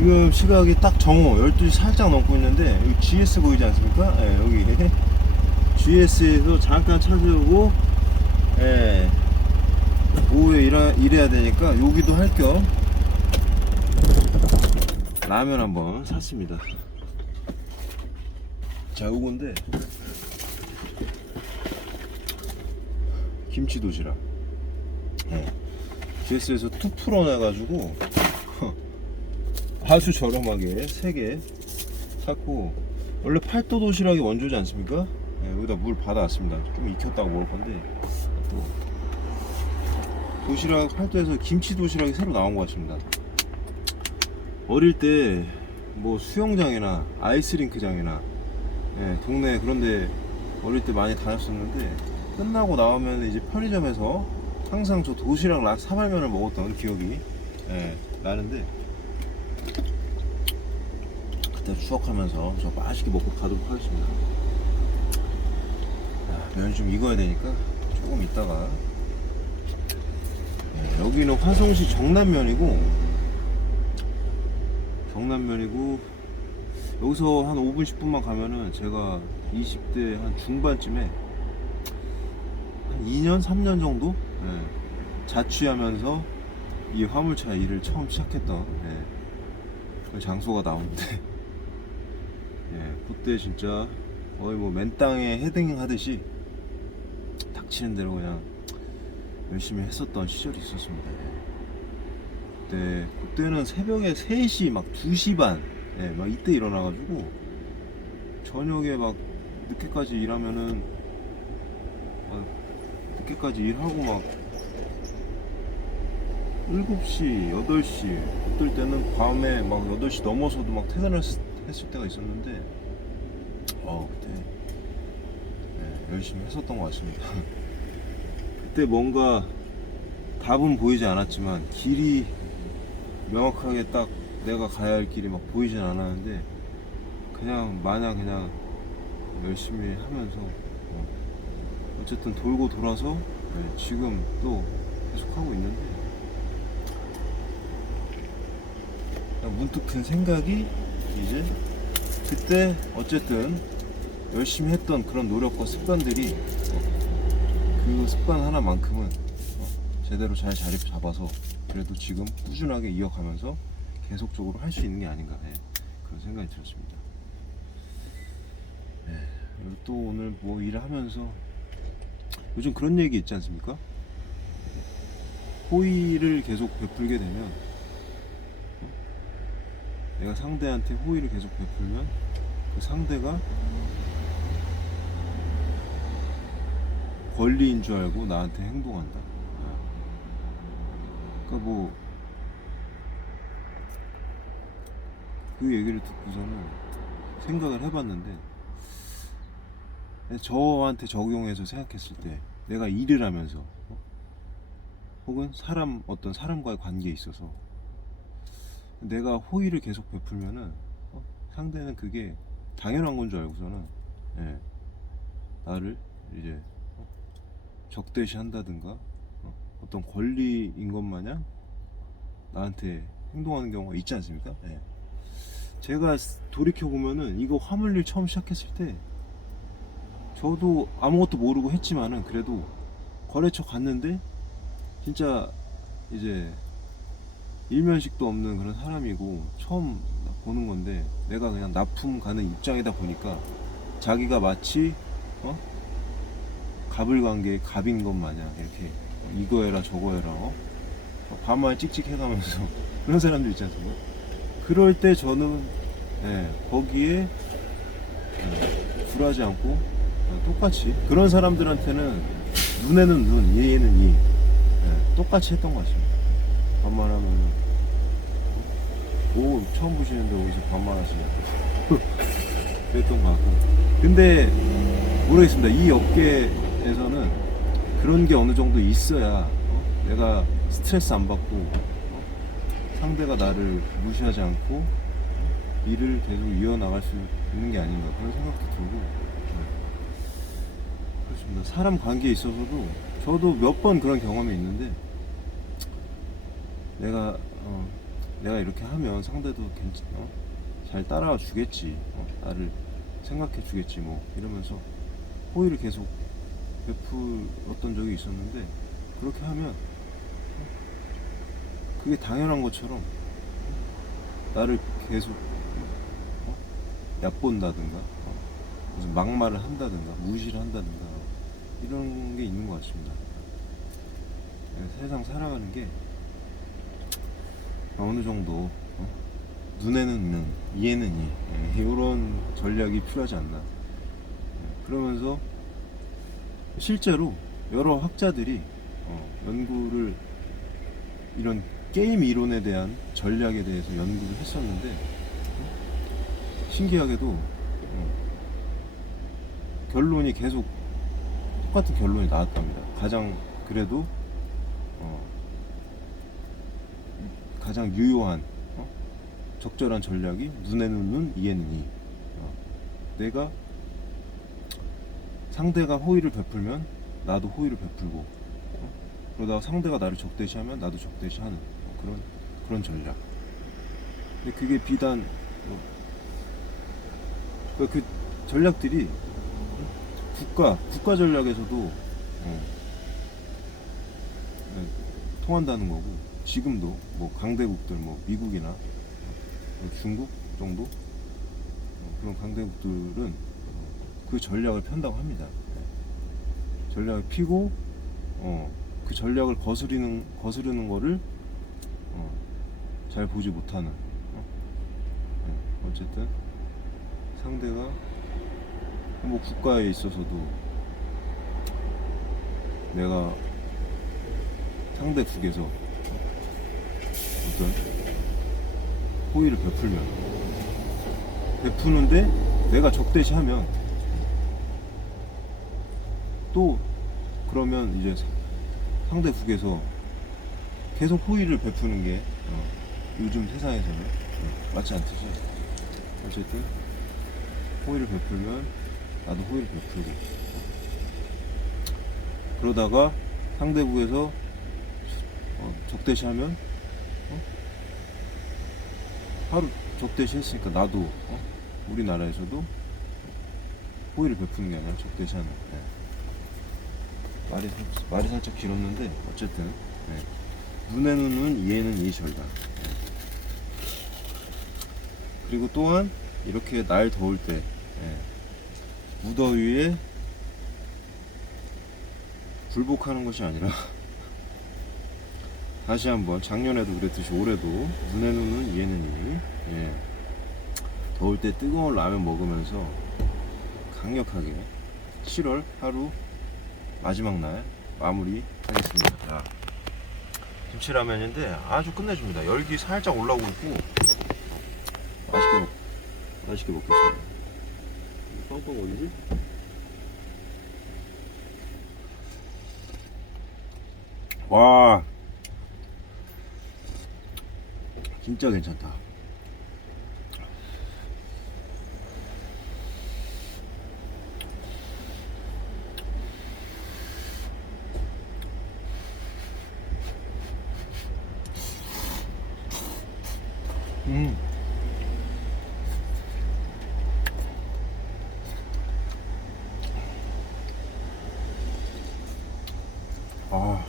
지금 시각이 딱 정오 12시 살짝 넘고 있는데 여기 GS 보이지 않습니까? 예, 여기 GS에서 잠깐 차 세우고 예, 오후에 일해야 되니까 여기도 할 겸 라면 한번 샀습니다. 자, 요건데 김치 도시락. 예. GS에서 2% 내가지고 아주 저렴하게 3개 샀고, 원래 팔도 도시락이 원조지 않습니까? 예, 여기다 물 받아왔습니다. 좀 익혔다고 먹을 건데 또 도시락 팔도에서 김치 도시락이 새로 나온 것 같습니다. 어릴 때 뭐 수영장이나 아이스링크장이나 예, 동네 그런데 어릴 때 많이 다녔었는데, 끝나고 나오면 이제 편의점에서 항상 저 도시락 사발면을 먹었던 기억이 예, 나는데, 그때 추억하면서 저 맛있게 먹고 가도록 하겠습니다. 면이 좀 익어야 되니까 조금 있다가. 예, 여기는 화성시 정남면이고 여기서 한 5분 10분만 가면은 제가 20대 한 중반쯤에 한 2년 3년 정도 예, 자취하면서 이 화물차 일을 처음 시작했던 예, 그 장소가 나오는데 예, 그때 진짜 거의 뭐 맨땅에 헤딩 하듯이 닥치는 대로 그냥 열심히 했었던 시절이 있었습니다. 그때는 새벽에 3시 막 2시 반 예, 막 이때 일어나가지고 저녁에 막 늦게까지 일하면은 늦게까지 일하고 막 7시, 8시, 어떨 때는 밤에 막 8시 넘어서도 막 퇴근했을 때가 있었는데 그때 예, 열심히 했었던 것 같습니다. 그때 뭔가 답은 보이지 않았지만 길이 명확하게 딱 내가 가야 할 길이 막 보이진 않았는데 그냥 마냥 그냥 열심히 하면서 어쨌든 돌고 돌아서 네, 지금 또 계속 하고 있는데, 문득 든 생각이 이제 그때 어쨌든 열심히 했던 그런 노력과 습관들이 그 습관 하나만큼은 제대로 잘 자리 잡아서 그래도 지금 꾸준하게 이어가면서 계속적으로 할 수 있는 게 아닌가 그런 생각이 들었습니다. 그리고 또 오늘 뭐 일을 하면서 요즘 그런 얘기 있지 않습니까? 호의를 계속 베풀게 되면 내가 상대한테 호의를 계속 베풀면 그 상대가 권리인 줄 알고 나한테 행동한다. 그러니까 뭐 그 얘기를 듣고서는 생각을 해봤는데, 저한테 적용해서 생각했을 때 내가 일을 하면서 혹은 어떤 사람과의 관계에 있어서 내가 호의를 계속 베풀면은 상대는 그게 당연한 건 줄 알고서는 나를 이제 적대시한다든가 어떤 권리인 것 마냥 나한테 행동하는 경우가 있지 않습니까? 제가 돌이켜보면은 이거 화물일 처음 시작했을 때 저도 아무것도 모르고 했지만은 그래도 거래처 갔는데 진짜 이제 일면식도 없는 그런 사람이고 처음 보는 건데, 내가 그냥 납품 가는 입장이다 보니까 자기가 마치 갑을 관계의 갑인 것 마냥 이렇게 이거 해라 저거 해라 반말 찍찍 해가면서 그런 사람들 있지 않습니까? 그럴 때 저는 거기에 굴하지 않고 똑같이 그런 사람들한테는 눈에는 눈, 예에는 예, 똑같이 했던 것 같습니다. 반말하면은 오 처음 보시는데 어디서 반말하시냐 그랬던 것 같고, 근데 모르겠습니다. 이 업계에서는 그런 게 어느 정도 있어야 내가 스트레스 안 받고 상대가 나를 무시하지 않고 일을 계속 이어나갈 수 있는 게 아닌가 그런 생각도 들고 그렇습니다. 사람 관계에 있어서도 저도 몇 번 그런 경험이 있는데, 내가 내가 이렇게 하면 상대도 잘 따라와 주겠지, 나를 생각해 주겠지 뭐 이러면서 호의를 계속 베풀었던 적이 있었는데, 그렇게 하면 그게 당연한 것처럼 나를 계속 얕본다든가 무슨 막말을 한다든가 무시를 한다든가 이런 게 있는 것 같습니다. 세상 살아가는 게 어느 정도 눈에는 눈, 이에는 이, 이런 전략이 필요하지 않나. 그러면서 실제로 여러 학자들이 연구를, 이런 게임 이론에 대한 전략에 대해서 연구를 했었는데, 신기하게도 결론이 계속 똑같은 결론이 나왔답니다. 가장 그래도 가장 유효한 적절한 전략이 눈에는 눈, 이에는 이. 내가 상대가 호의를 베풀면 나도 호의를 베풀고, 그러다가 상대가 나를 적대시하면 나도 적대시하는 그런 전략. 근데 그게 비단 그 전략들이 국가 전략에서도 통한다는 거고, 지금도 뭐 강대국들, 뭐 미국이나 중국 정도 그런 강대국들은 그 전략을 편다고 합니다. 전략을 피고 그 전략을 거스르는 거를 잘 보지 못하는, 어쨌든 상대가 뭐 국가에 있어서도 내가 상대 국에서 어떤 호의를 베푸는데 내가 적대시하면 또 그러면 이제 상대국에서 계속 호의를 베푸는 게 요즘 세상에서는 맞지 않듯이, 어쨌든 호의를 베풀면 나도 호의를 베풀고, 그러다가 상대국에서 적대시하면 하루 적대시했으니까 나도 우리나라에서도 호의를 베푸는 게 아니라 적대시하는. 말이 살짝 길었는데 어쨌든 눈에는 눈, 이에는 이 전략. 그리고 또한 이렇게 날 더울 때 무더위에 굴복하는 것이 아니라 다시 한번 작년에도 그랬듯이 올해도 눈에는 눈, 이에는 이. 더울 때 뜨거운 라면 먹으면서 강력하게 7월 하루 마지막 날 마무리 하겠습니다. 자, 김치라면인데 아주 끝내줍니다. 열기 살짝 올라오고 있고 맛있게 먹겠습니다. 빵빵 어디지? 와, 진짜 괜찮다. 아,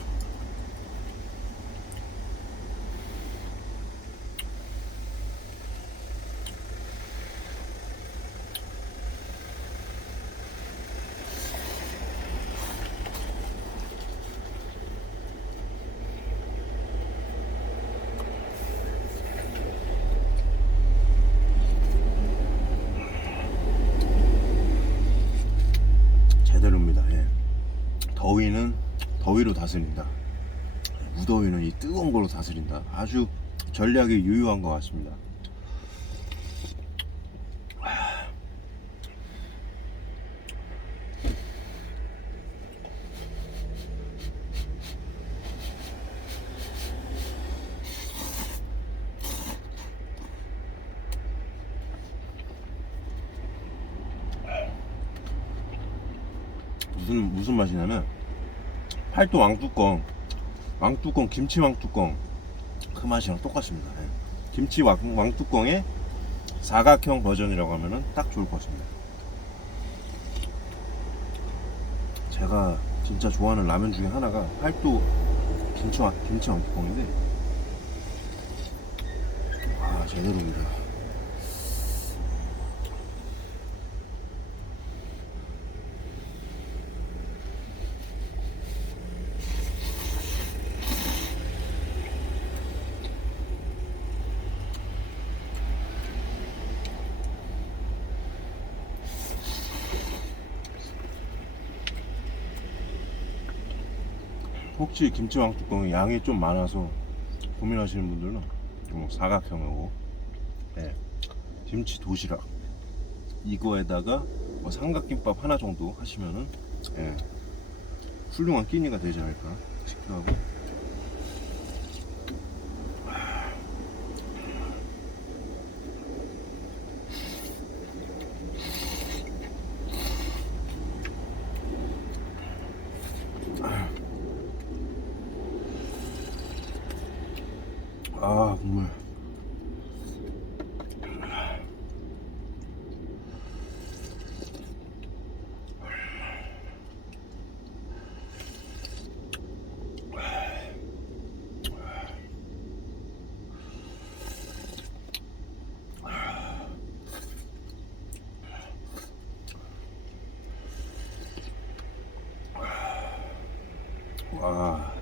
제대로입니다. 더위는 더위로 다스린다. 무더위는 이 뜨거운 걸로 다스린다. 아주 전략이 유효한 것 같습니다. 무슨 맛이냐면 팔도 왕뚜껑 김치 왕뚜껑 그 맛이랑 똑같습니다. 김치 왕뚜껑의 사각형 버전이라고 하면은 딱 좋을 것 같습니다. 제가 진짜 좋아하는 라면 중에 하나가 팔도 김치 왕뚜껑인데, 아 제대로입니다. 혹시 김치 왕뚜껑이 양이 좀 많아서 고민하시는 분들은 사각형이고, 네, 김치 도시락 이거에다가 뭐 삼각김밥 하나 정도 하시면은, 네, 훌륭한 끼니가 되지 않을까 싶기도 하고. 아 국물. 와,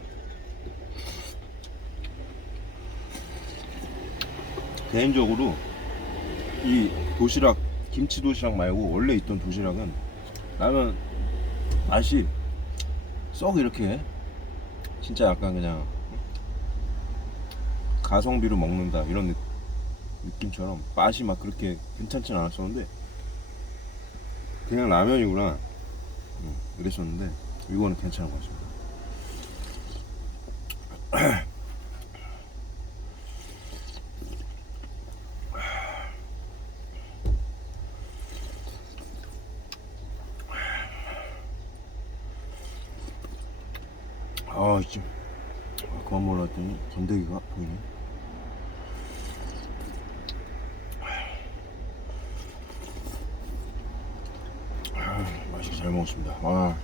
개인적으로 이 도시락, 김치 도시락 말고 원래 있던 도시락은 나는 맛이 썩 이렇게 진짜 약간 그냥 가성비로 먹는다 이런 느낌처럼 맛이 막 그렇게 괜찮진 않았었는데, 그냥 라면이구나 이랬었는데 이거는 괜찮은 것 같습니다. 아 지금 그만 먹으려 했더니 건더기가 보이네. 맛있게 잘 먹었습니다. 아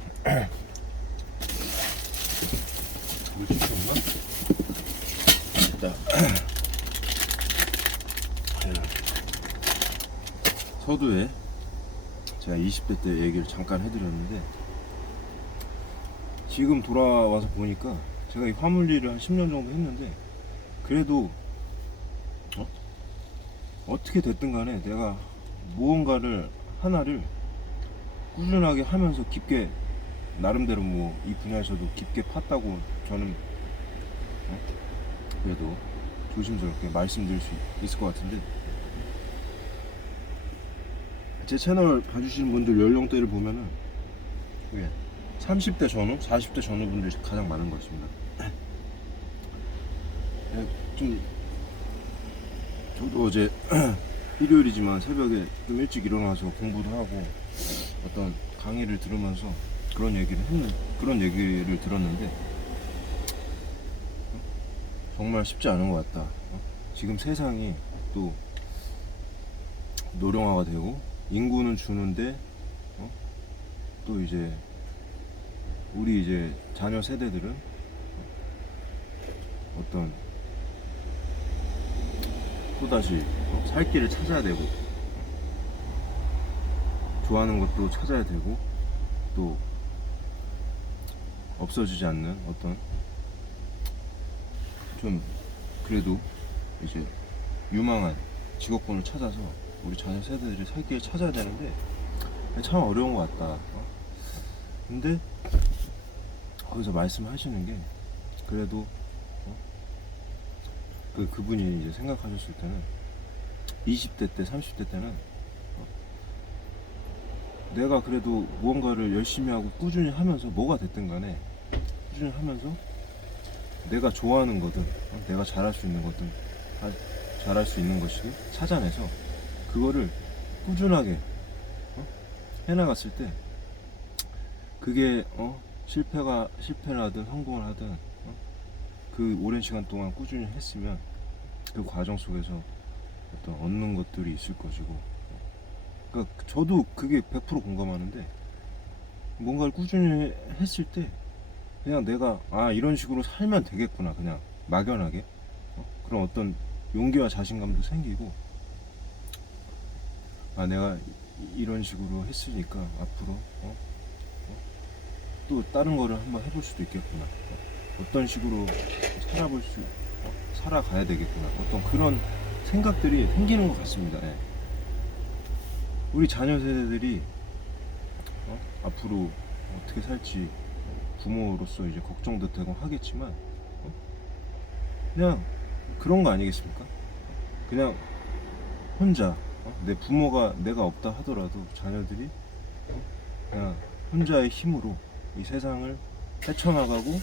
물티슈 없나? 일단 서두에 제가 20대 때 얘기를 잠깐 해드렸는데, 지금 돌아와서 보니까 제가 이 화물 일을 한 10년 정도 했는데, 그래도 어떻게 됐든 간에 내가 무언가를 하나를 꾸준하게 하면서 깊게, 나름대로 뭐 이 분야에서도 깊게 팠다고 저는 그래도 조심스럽게 말씀드릴 수 있을 것 같은데, 제 채널 봐주시는 분들 연령대를 보면은 30대 전후, 40대 전후 분들이 가장 많은 것 같습니다. 좀 저도 어제 일요일이지만 새벽에 좀 일찍 일어나서 공부도 하고 어떤 강의를 들으면서 그런 얘기를 들었는데, 정말 쉽지 않은 것 같다. 지금 세상이 또 노령화가 되고 인구는 주는데, 또 이제 우리 이제 자녀 세대들은 어떤 또다시 살 길을 찾아야 되고, 좋아하는 것도 찾아야 되고, 또 없어지지 않는 어떤 좀 그래도 이제 유망한 직업군을 찾아서 우리 자녀 세대들이 살 길을 찾아야 되는데 참 어려운 것 같다. 근데 거기서 말씀하시는 게 그래도 그분이 이제 생각하셨을 때는 20대 때 30대 때는 내가 그래도 무언가를 열심히 하고 꾸준히 하면서 뭐가 됐든 간에 꾸준히 하면서 내가 좋아하는 거든 내가 잘할 수 있는 거든 잘할 수 있는 것이든 찾아내서 그거를 꾸준하게 해나갔을 때, 그게 실패라든 성공을 하든 그 오랜 시간 동안 꾸준히 했으면 그 과정 속에서 어떤 얻는 것들이 있을 것이고, 그러니까 저도 그게 100% 공감하는데, 뭔가를 꾸준히 했을 때 그냥 내가 이런 식으로 살면 되겠구나, 그냥 막연하게 그런 어떤 용기와 자신감도 생기고, 내가 이런 식으로 했으니까 앞으로 또 다른 거를 한번 해볼 수도 있겠구나, 어떤 식으로 살아가야 되겠구나, 어떤 그런 생각들이 생기는 것 같습니다. 예. 우리 자녀 세대들이 앞으로 어떻게 살지 부모로서 이제 걱정도 되고 하겠지만, 그냥 그런 거 아니겠습니까? 그냥 혼자, 내 부모가 내가 없다 하더라도 자녀들이 그냥 혼자의 힘으로 이 세상을 헤쳐나가고,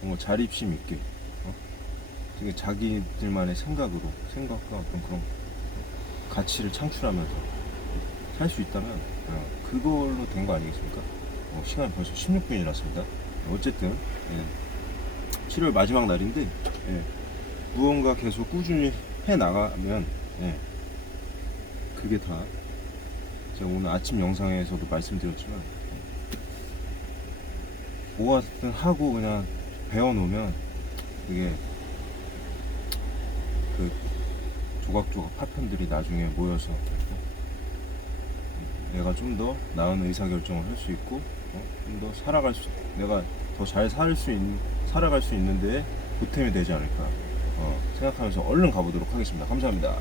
뭔가 자립심 있게, 되게 자기들만의 생각과 어떤 그런 가치를 창출하면서 살 수 있다면, 그걸로 된 거 아니겠습니까? 시간이 벌써 16분이 났습니다. 어쨌든 7월 마지막 날인데, 무언가 계속 꾸준히 해 나가면, 그게 다 제가 오늘 아침 영상에서도 말씀드렸지만, 뭐하든 하고 그냥 배워놓으면 그게 그 조각조각 파편들이 나중에 모여서 내가 좀 더 나은 의사결정을 할 수 있고, 좀 더 내가 더 잘 살아갈 수 있는 데에 보탬이 되지 않을까 생각하면서 얼른 가보도록 하겠습니다. 감사합니다.